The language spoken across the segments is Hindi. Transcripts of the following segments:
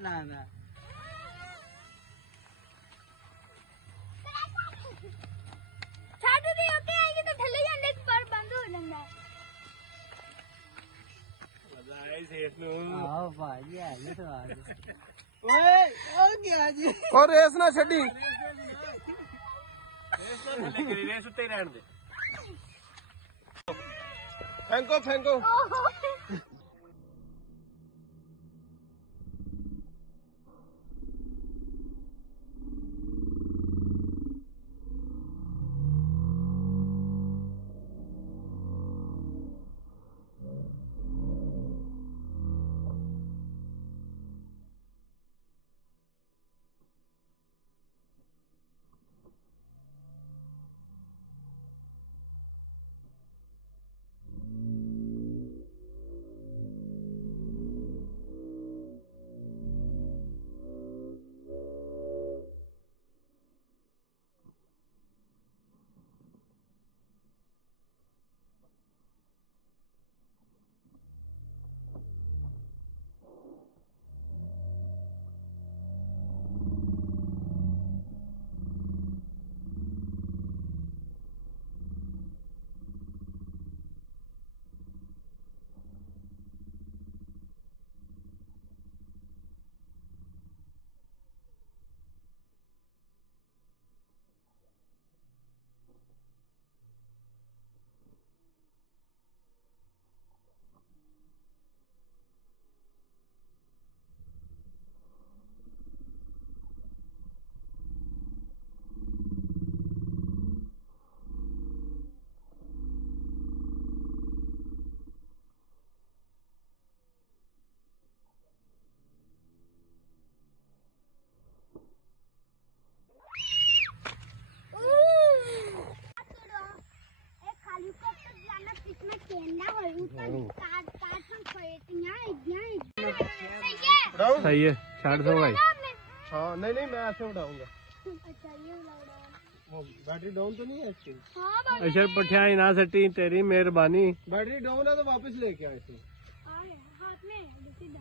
ना ना छाटू नहीं होते आएंगे तो ठल्ले जाने पर बंद हो जाएगा। आओ भाई ये तो आज ओए ओ क्या जी और रेस ना छड़ी रेस उत्ते ही रहने दे। फेंको फेंको सही है 400 भाई। हाँ नहीं नहीं मैं ऐसे उड़ाऊंगा। अच्छा ये उड़ा वो बैटरी डाउन तो नहीं है इसकी? हाँ बाबा अच्छा पठियाई ना सटी तेरी मेहरबानी। बैटरी डाउन है तो वापस लेके आए थे। हाथ में सीधा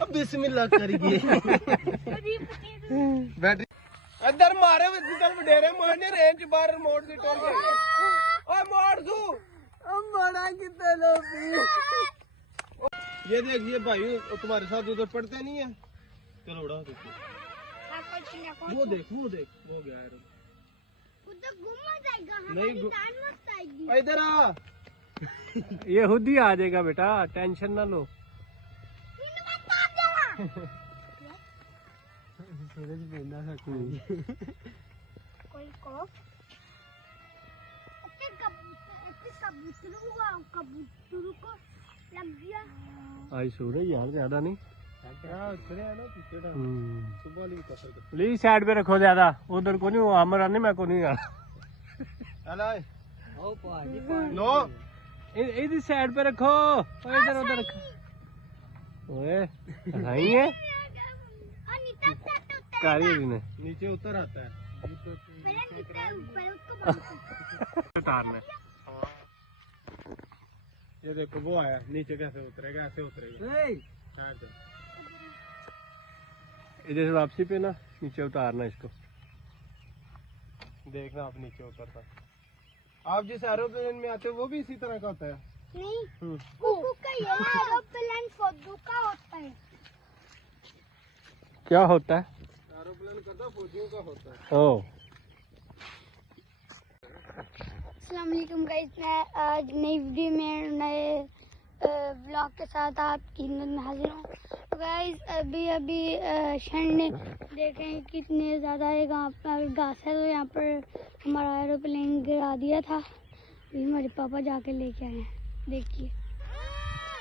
अब बिस्मिल्लाह करिए। बैटरी अंदर मारे निकल डेरे मारने रेंज बाहर मोड़ दी टोल के ओए मोड़ दू हम बड़ा कितने लोग ये देखिए भाई तुम्हारे साथ उधर पढ़ते नहीं है। चलो उड़ाओ देखो वो देख वो गया यार उधर घूम जाएगा नहीं टाइम मत आएगी इधर आ ये खुद ही आ जाएगा बेटा टेंशन ना लो। सूरज बेंदा सकता कोई को कबूतर को लग गया। आज सूरज यार ज्यादा नहीं। खड़े है ना पीछे सुबह वाली कसर कर प्लीज साइड पे रखो ज्यादा उधर को नहीं हमारा नहीं मैं को नहीं अलाय ओ पानी नो इधर साइड पे रखो इधर उधर रखो ओए नहीं है कारीगर ने नीचे उतर आता है उतारना ये देखो वो आया नीचे कैसे उतरेगा ऐसे उतरेगा शायद इधर से वापसी पे ना नीचे उतारना इसको। देखना आप नीचे उतरता आप जिस एरोप्लेन में आते हो वो भी इसी तरह का होता है। नहीं कुकू का ये एरोप्लेन फौजों का होता है। क्या होता है? एरोप्लेन करता फौजियों का होता है। ओ अस्सलाम वालेकुम गाइस, मैं आज नई वीडियो में नए ब्लॉग के साथ आपकी खिदमत में हाजिर हूँ। तो गाइस अभी शरण ने देखें कितने ज़्यादा है यहाँ पर घास है। तो यहाँ पर हमारा एरोप्लेन गिरा दिया था, अभी हमारे पापा जाके लेके आए हैं। देखिए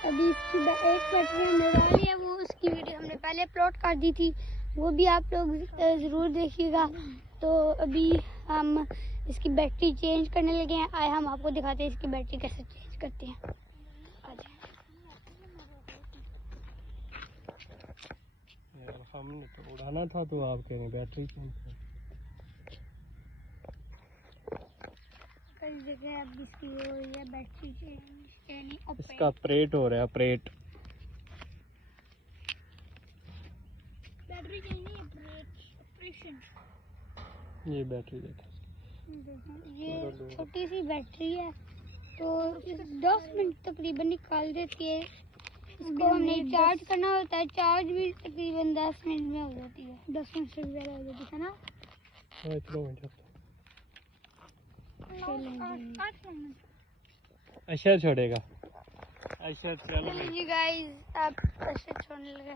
अभी इसकी एक बैटरी हमें वाली है, वो उसकी वीडियो हमने पहले अपलोड कर दी थी, वो भी आप लोग ज़रूर देखिएगा। तो अभी हम इसकी बैटरी चेंज करने लगे हैं। आए हम आपको दिखाते हैं इसकी बैटरी कैसे चेंज करते हैं। यार हमने तो उड़ाना था तो आप कह रहे बैटरी चेंज कई जगह अब इसकी हो रही है बैटरी चेंज यानी इसका ऑपरेट हो रहा है ऑपरेट। बैटरी चाहिए ऑपरेशन। ये बैटरी देखो, ये छोटी सी बैटरी है तो 10 मिनट तकरीबन निकाल देती है। इसको हमने चार्ज करना होता है, चार्ज भी तकरीबन 10 मिनट में हो जाती है, 10 मिनट से ज़्यादा हो जाती है ना। अच्छा छोड़ेगा। अच्छा चलो जी गाइस, आप ऐसे छोड़ने लगे।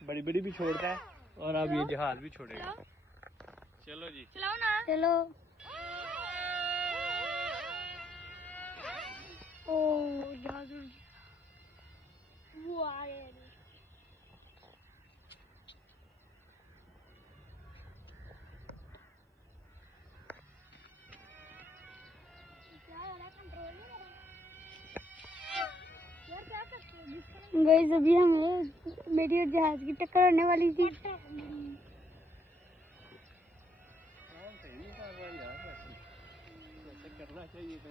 बड़ी बड़ी भी छोड़ता है और अब ये जहाज भी छोड़ेगा। चलो जी चलाओ ना, चलो। ओ जहाज उड़ गया। वो आ रहे हैं। गाइस अभी हमें मेरी और जहाज की टक्कर होने वाली थी। करना चाहिए था।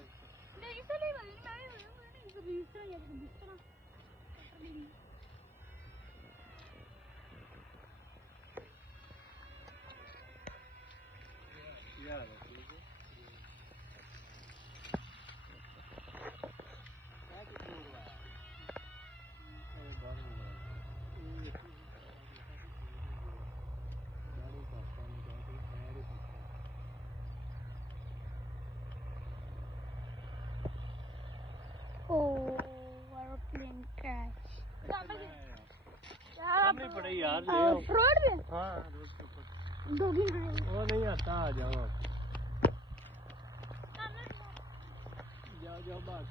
Airplane crash. सामने पड़े यार। रोड पे? हाँ रोड के ऊपर। दो दिन है। वो नहीं आता, आ जाओ आप। जाओ जाओ बात।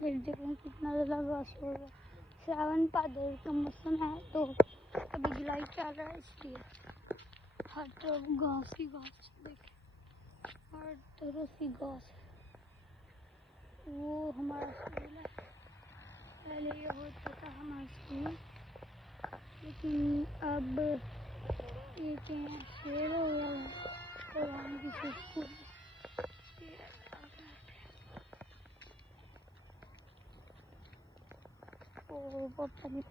फिर देखो कितना ज़्यादा रश हो गया। सावन भादर का मौसम है तो अभी जुलाई चल रहा है, इसलिए हर तरफ घास ही घास, देखे हर तरफ ही घास है। वो हमारा स्कूल है, पहले ये होता था हमारा स्कूल, लेकिन अब ये क्या शेर हो गया है और हम किसी स्कूल वो पता नहीं।